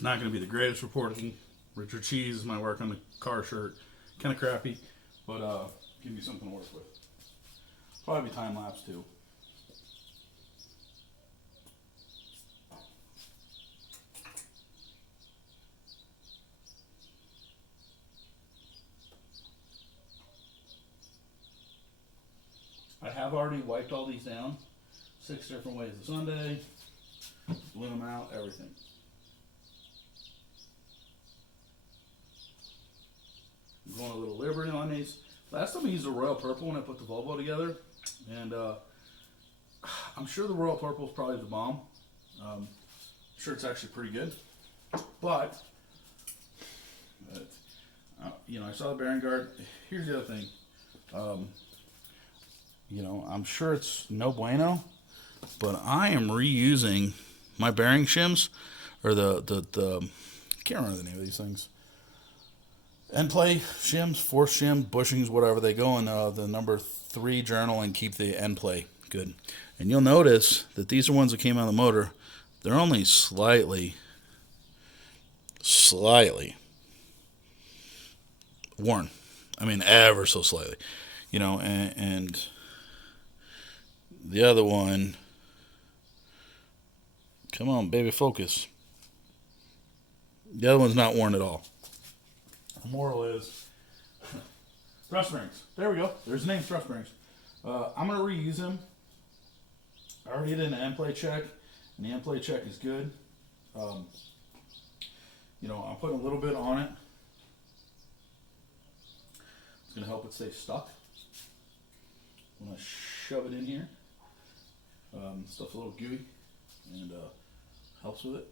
Not going to be the greatest reporting. Richard Cheese is my work on the car shirt. Kind of crappy, but give me something to work with. Probably be time lapse too. I have already wiped all these down. 6 different ways of Sunday. Blew them out, everything. I'm going a little liberty on these. Last time I used a royal purple when I put the Volvo together, and I'm sure the royal purple is probably the bomb. I'm sure it's actually pretty good, but I saw the bearing guard. Here's the other thing. I'm sure it's no bueno, but I am reusing my bearing shims, or the I can't remember the name of these things. End play shims, force shim, bushings, whatever. They go in the number 3 journal and keep the end play good. And you'll notice that these are ones that came out of the motor. They're only slightly worn. I mean, ever so slightly. And the other one, come on, baby, focus. The other one's not worn at all. The moral is thrust bearings. There we go. There's the name, thrust bearings. I'm going to reuse them. I already did an end play check, and the end play check is good. I'm putting a little bit on it. It's going to help it stay stuck. I'm going to shove it in here. Stuff's a little gooey, and helps with it.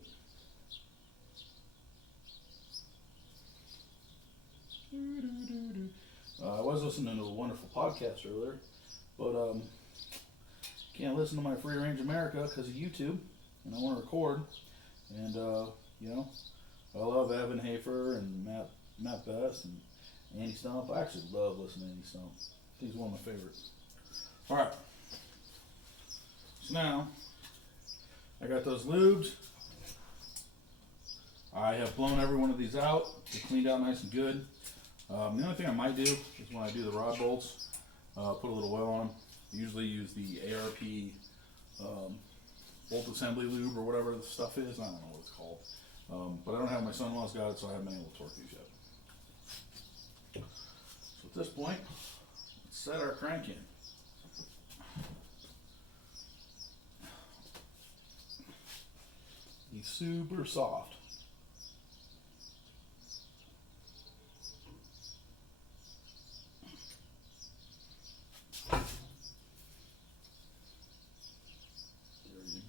I was listening to a wonderful podcast earlier, but can't listen to my Free Range America because of YouTube, and I want to record. And I love Evan Hafer and Matt Best and Andy Stump. I actually love listening to Andy Stump. He's one of my favorites. All right. So now I got those lubed. I have blown every one of these out. They're cleaned out nice and good. The only thing I might do is when I do the rod bolts, put a little oil on them. I usually use the ARP bolt assembly lube or whatever the stuff is. I don't know what it's called. But I don't have, my son-in-law's got it, so I haven't been able to torque these yet. So at this point, let's set our crank in. He's super soft.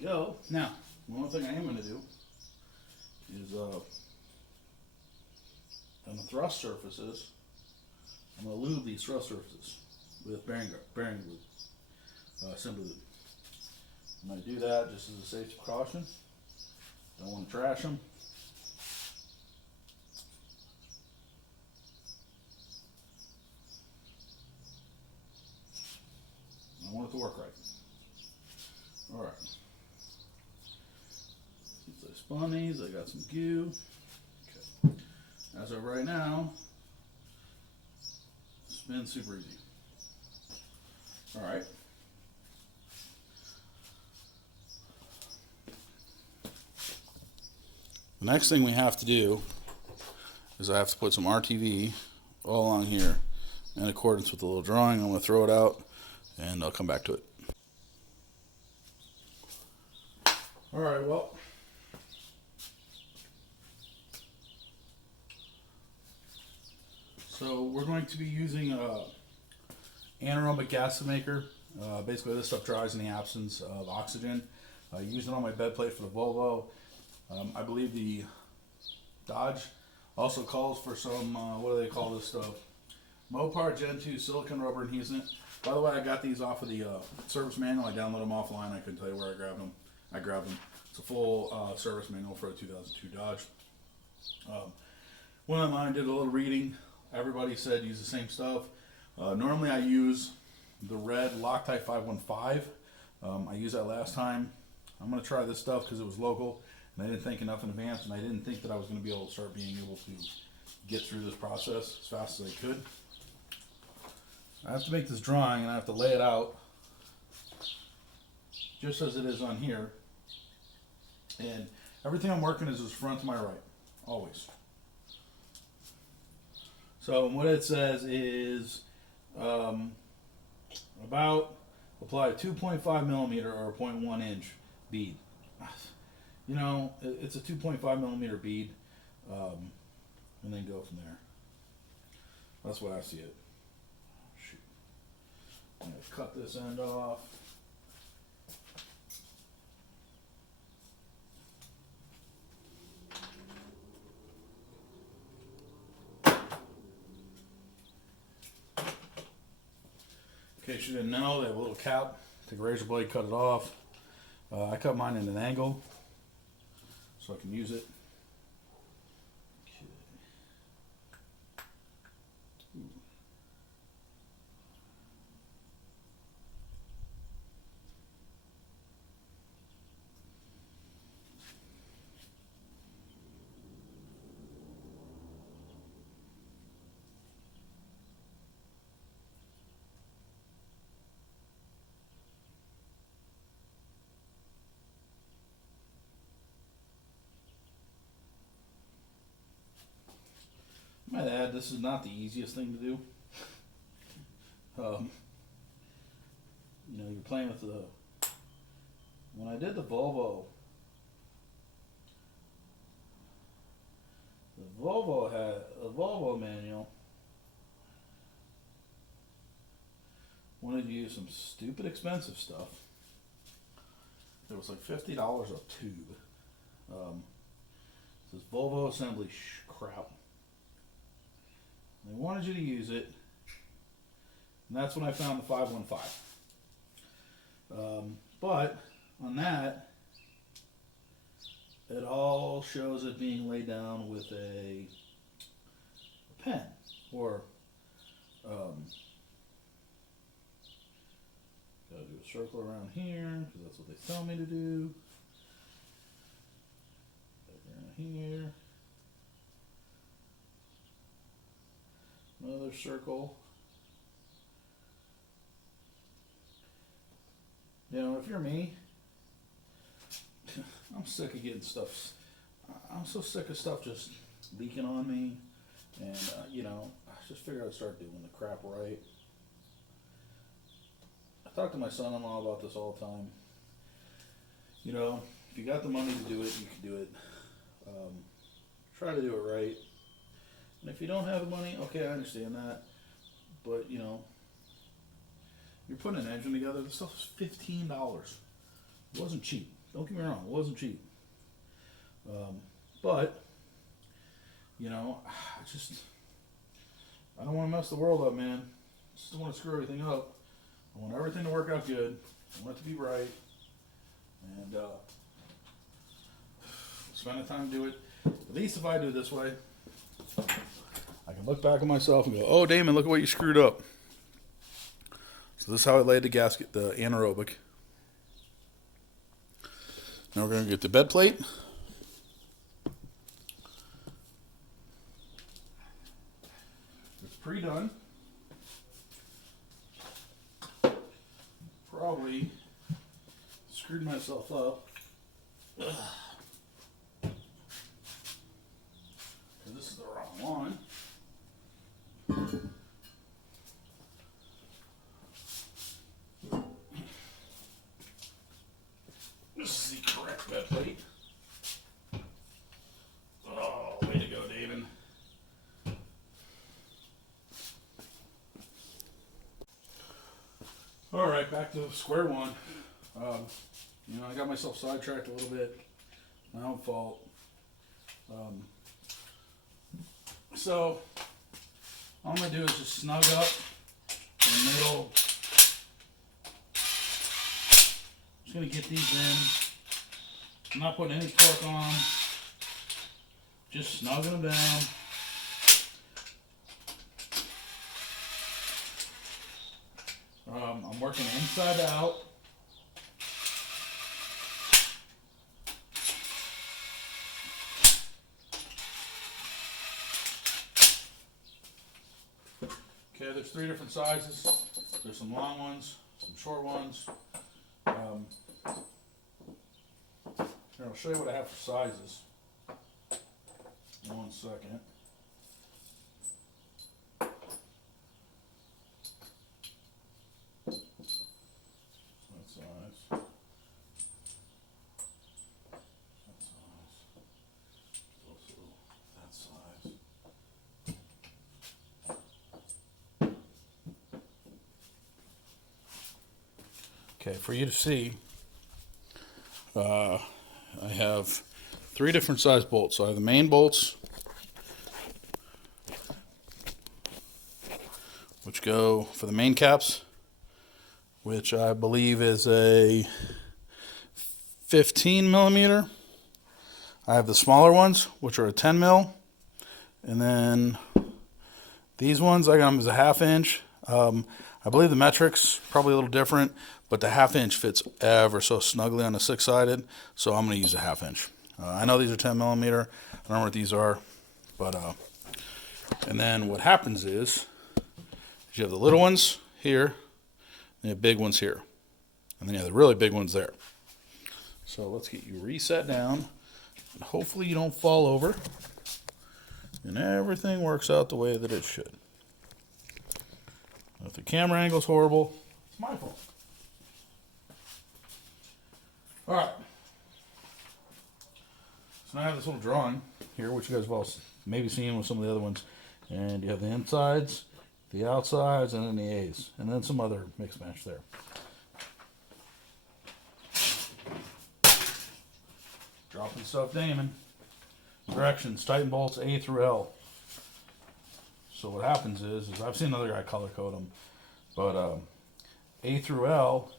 Go. Now, one thing I am going to do is on the thrust surfaces, I'm going to lube these thrust surfaces with bearing lube, simply lube. I'm going to do that just as a safety precaution. Don't want to trash them. I want it to work right. All right. Since I spun these, I got some goo. Okay. As of right now, spin super easy. All right. The next thing we have to do is I have to put some RTV all along here in accordance with the little drawing. I'm going to throw it out and I'll come back to it. All right, well, so we're going to be using anaerobic gas maker. Basically, this stuff dries in the absence of oxygen. I used it on my bed plate for the Volvo. I believe the Dodge also calls for some, what do they call this stuff? Mopar Gen 2 silicone rubber adhesive. By the way, I got these off of the service manual. I downloaded them offline. I couldn't tell you where I grabbed them. I grabbed them. It's a full service manual for a 2002 Dodge. One of mine did a little reading. Everybody said use the same stuff. Normally I use the red Loctite 515. I used that last time. I'm going to try this stuff because it was local. And I didn't think enough in advance, and I didn't think that I was going to be able to start being able to get through this process as fast as I could. I have to make this drawing, and I have to lay it out just as it is on here. And everything I'm working is front to my right, always. So what it says is about apply a 2.5 millimeter or a 0.1 inch bead. You know, it's a 2.5 millimeter bead, and then go from there. That's what I see it. Shoot. I'm going to cut this end off. In case you didn't know, they have a little cap. Take a razor blade, cut it off. I cut mine at an angle so I can use it. I might add, this is not the easiest thing to do. You know, you're playing with the. When I did the Volvo had a Volvo manual. Wanted to use some stupid expensive stuff. It was like $50 a tube. This Volvo assembly crap. They wanted you to use it, and that's when I found the 515. But on that, it all shows it being laid down with a pen, or gotta do a circle around here because that's what they tell me to do. Around here. Another circle. You know, if you're me, I'm sick of getting stuff. I'm so sick of stuff just leaking on me, and you know, I just figured I'd start doing the crap right. I talk to my son-in-law about this all the time. You know, if you got the money to do it, you can do it. Try to do it right. And if you don't have the money, okay, I understand that. But, you know, you're putting an engine together. This stuff was $15. It wasn't cheap. Don't get me wrong, it wasn't cheap. But, you know, I don't want to mess the world up, man. I just don't want to screw everything up. I want everything to work out good. I want it to be right. And spend the time to do it. At least if I do it this way, I can look back at myself and go, oh, Damon, look at what you screwed up. So this is how I laid the gasket, the anaerobic. Now we're going to get the bed plate. It's pre-done. Probably screwed myself up. Ugh. This is the wrong one. This is the correct bed plate. Oh, way to go, David. All right, back to square one. You know, I got myself sidetracked a little bit. My own fault. So, all I'm going to do is just snug up in the middle. Just going to get these in. I'm not putting any torque on them. Just snugging them down. I'm working inside out. Okay, there's 3 different sizes. There's some long ones, some short ones. Here, I'll show you what I have for sizes. 1 second. That size. That size. Also that size. Okay, for you to see, I have 3 different size bolts. So I have the main bolts, which go for the main caps, which I believe is a 15 millimeter. I have the smaller ones, which are a 10 mil, and then these ones I got them as a 1/2 inch. I believe the metrics probably a little different, but the 1/2 inch fits ever so snugly on the 6-sided, so I'm going to use a 1/2 inch. I know these are 10 millimeter. I don't know what these are, but and then what happens is you have the little ones here, and you have big ones here, and then you have the really big ones there. So let's get you reset down, and hopefully you don't fall over, and everything works out the way that it should. If the camera angle's horrible, it's my fault. All right. So now I have this little drawing here, which you guys have all maybe seen with some of the other ones. And you have the insides, the outsides, and then the A's. And then some other mix match there. Dropping stuff, Damon. Directions, tighten bolts A through L. So what happens is I've seen another guy color code them, but A through L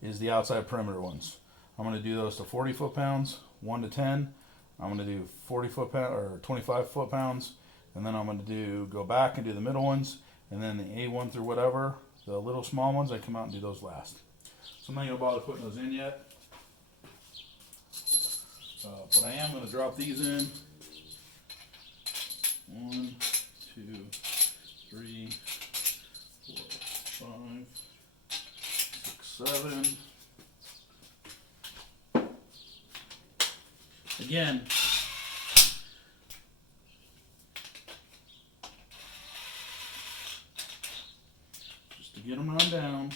is the outside perimeter ones. I'm going to do those to 40 foot-pounds, 1 to 10. I'm going to do 40 foot-pound or 25 foot-pounds, and then I'm going to go back and do the middle ones, and then the A1 through whatever, the little small ones, I come out and do those last. So I'm not going to bother putting those in yet, but I am going to drop these in. 1, 2, 3, 4, 5, 6, 7. Again, just to get them run down.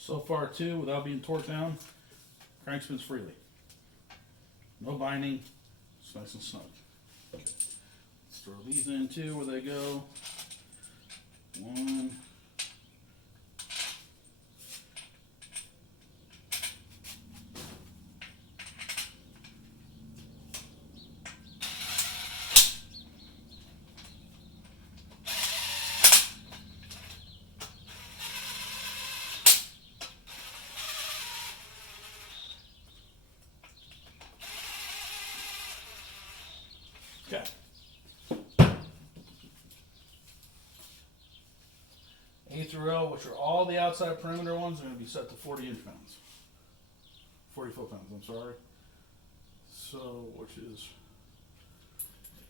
So far too, without being torqued down, crank spins freely. No binding, it's nice and snug. Okay. Let's throw these in too where they go. 1. Okay. A through L, which are all the outside perimeter ones, are going to be set to 40 inch-pounds. 40 foot-pounds, I'm sorry. So, which is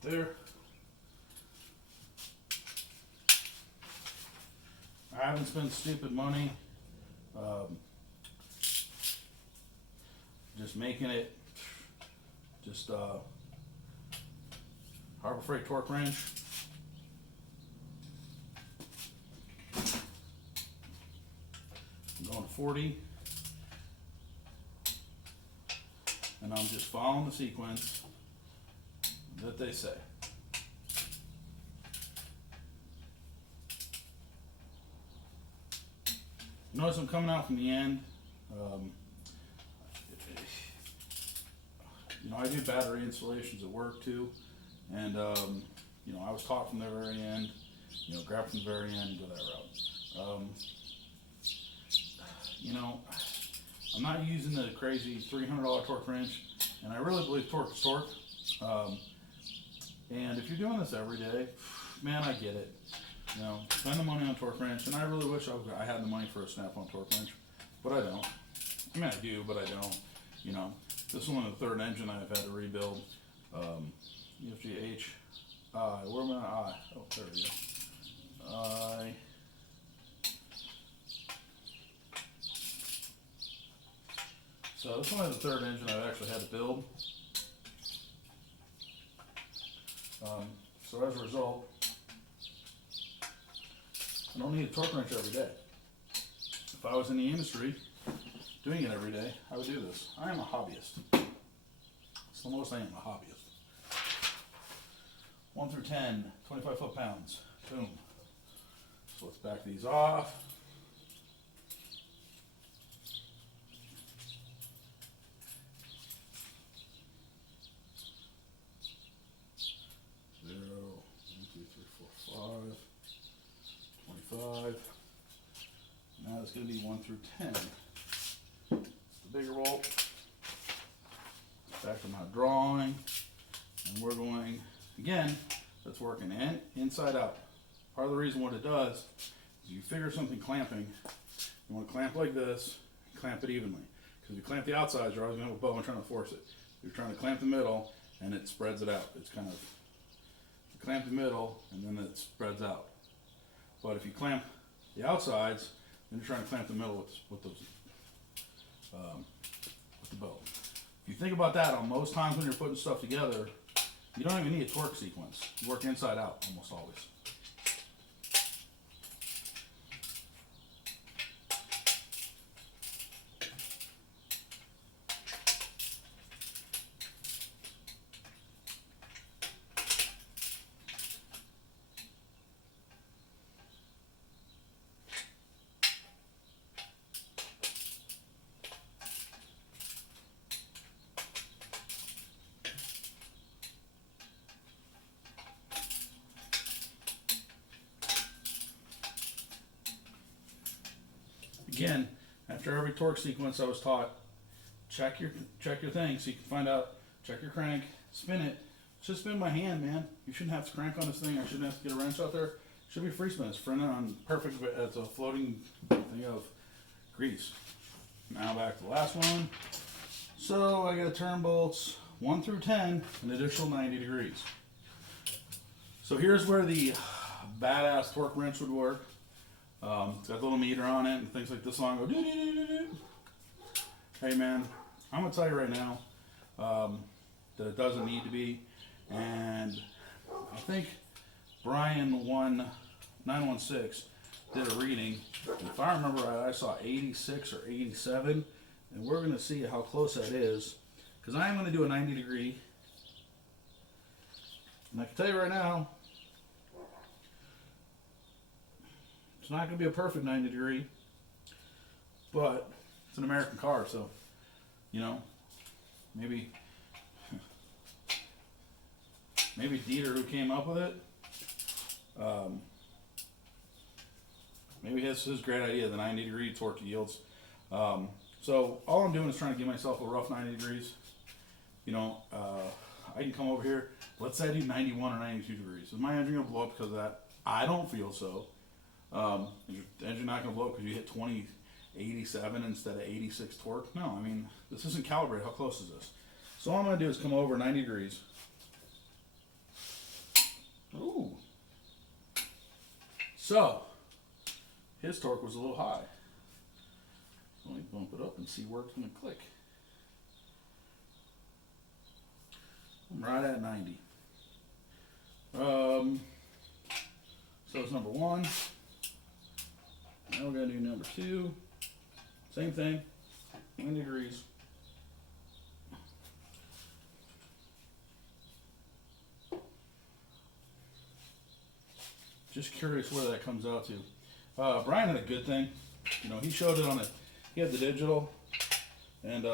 right there. I haven't spent stupid money. Just making it just Harbor Freight torque wrench. I'm going to 40. And I'm just following the sequence that they say. Notice I'm coming out from the end. I do battery installations at work too, and I was taught from the very end, grab from the very end and go that route. I'm not using the crazy $300 torque wrench, and I really believe torque is torque. And if you're doing this every day, man, I get it. You know, spend the money on torque wrench, and I really wish I had the money for a Snap-on torque wrench, but I don't. I mean, I do, but I don't. You know, this is only the third engine I've had to rebuild. UFGH. Where am I? Oh, there we go. So this is only the third engine I've actually had to build. So as a result, I don't need a torque wrench every day. If I was in the industry doing it every day, I would do this. I am a hobbyist. It's the most I am, a hobbyist. 1 through 10, 25 foot-pounds. Boom. So let's back these off. Now it's going to be 1 through 10. It's the bigger bolt. Back to my drawing. And we're going, again, that's working inside out. Part of the reason what it does is you figure something clamping. You want to clamp like this, clamp it evenly. Because if you clamp the outsides, you're always going to have a bow and trying to force it. You're trying to clamp the middle, and it spreads it out. It's kind of, you clamp the middle, and then it spreads out. But if you clamp the outsides, then you're trying to clamp the middle with the bow. If you think about that, on most times when you're putting stuff together, you don't even need a torque sequence. You work inside out almost always. Again, after every torque sequence I was taught, check your thing so you can find out, check your crank, spin it. Just spin by hand, man. You shouldn't have to crank on this thing. I shouldn't have to get a wrench out there. It should be free spin. It's printed on perfect, it's a floating thing of grease. Now back to the last one. So I got turn bolts 1 through 10, an additional 90 degrees. So here's where the badass torque wrench would work. It's got a little meter on it and things like this long go doo doo doo doo doo. Hey man, I'm gonna tell you right now that it doesn't need to be, and I think Brian 916 did a reading. If I remember right, I saw 86 or 87, and we're gonna see how close that is, because I am gonna do a 90 degree, and I can tell you right now, it's not going to be a perfect 90 degree, but it's an American car, so, you know, maybe Dieter, who came up with it, maybe his great idea, the 90 degree torque yields. So all I'm doing is trying to give myself a rough 90 degrees. You know, I can come over here, let's say I do 91 or 92 degrees. Is my engine going to blow up because of that? I don't feel so. Is your engine not going to blow because you hit 2087 instead of 86 torque? No, I mean, this isn't calibrated. How close is this? So all I'm going to do is come over 90 degrees. Ooh. So, his torque was a little high. So let me bump it up and see where it's going to click. I'm right at 90. So it's number 1. Now we're going to do number 2. Same thing, 90 degrees. Just curious where that comes out to. Brian had a good thing. You know, he showed it on it. He had the digital, and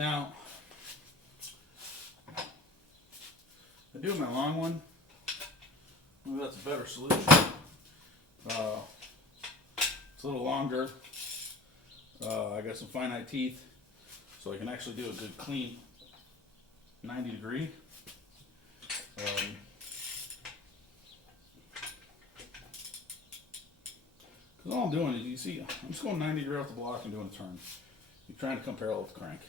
Now, I do my long one. Maybe that's a better solution. It's a little longer. I got some finite teeth, so I can actually do a good clean 90 degree. Because all I'm doing is, you see, I'm just going 90 degree off the block and doing a turn. You're trying to come parallel with the crank.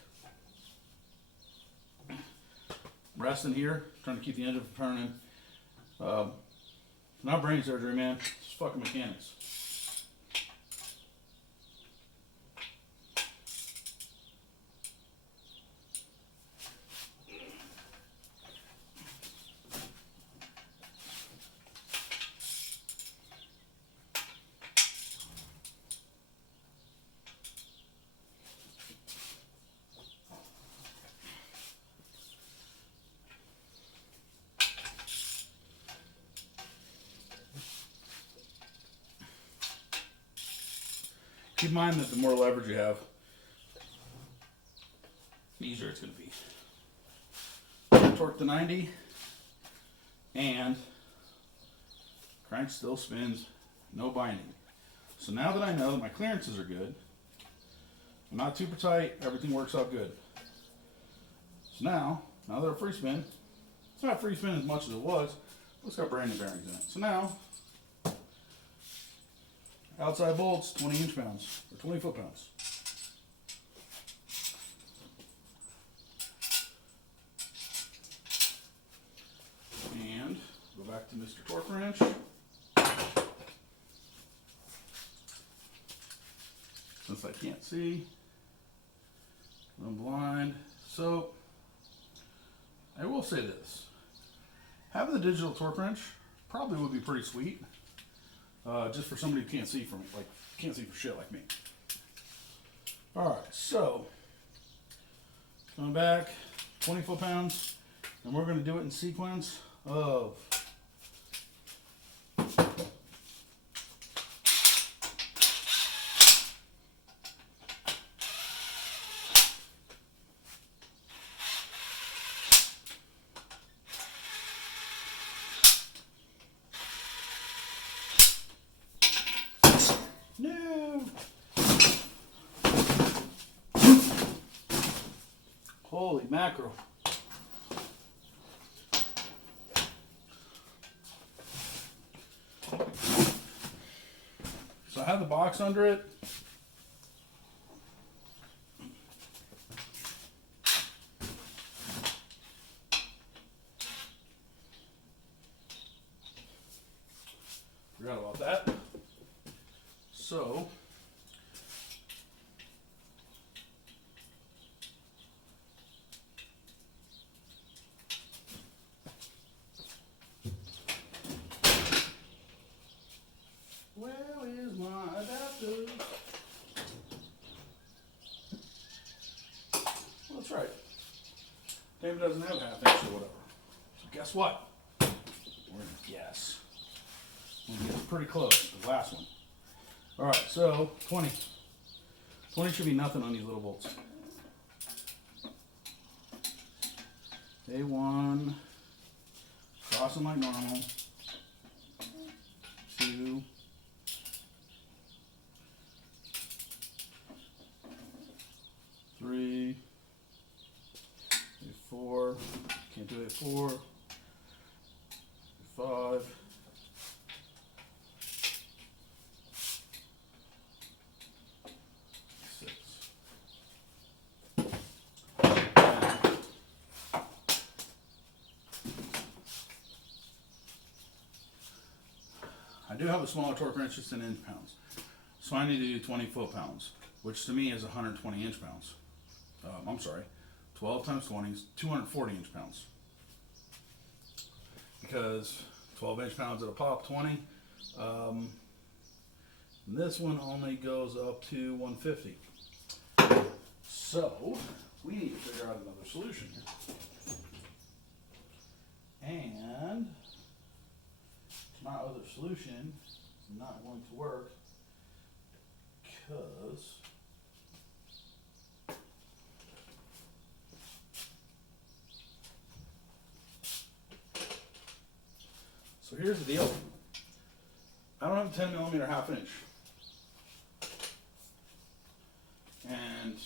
Resting here, trying to keep the engine from turning. Not brain surgery, man. It's fucking mechanics. Keep in mind that the more leverage you have, the easier it's going to be. Torque to 90, and crank still spins, no binding. So now that I know that my clearances are good, I'm not super tight, everything works out good. So now they're a free spin. It's not free spin as much as it was, but it's got brand new bearings in it. So now, outside bolts, 20 inch-pounds, or 20 foot-pounds. And go back to Mr. Torque Wrench. Since I can't see, I'm blind. So, I will say this. Having the digital torque wrench probably would be pretty sweet. Just for somebody who can't see for shit like me. Alright, so coming back, 20 foot-pounds, and we're going to do it in sequence of holy mackerel. So I have the box under it. Forgot about that. So where is my adapter? Well, that's right. David doesn't have half inch or whatever. So guess what? We're gonna guess. We're gonna get pretty close to the last one. Alright, so 20. 20 should be nothing on these little bolts. A1, cross them like normal. 2, 3, A4, can't do A4, A5, 6. I do have a smaller torque wrench, just in inch-pounds. So I need to do 20 foot-pounds, which to me is 120 inch-pounds. I'm sorry, 12 times 20 is 240 inch-pounds. Because 12 inch-pounds at a pop, 20. And this one only goes up to 150. So, we need to figure out another solution here. And my other solution is not going to work because So here's the deal. I don't have a 10mm 1/2 inch. And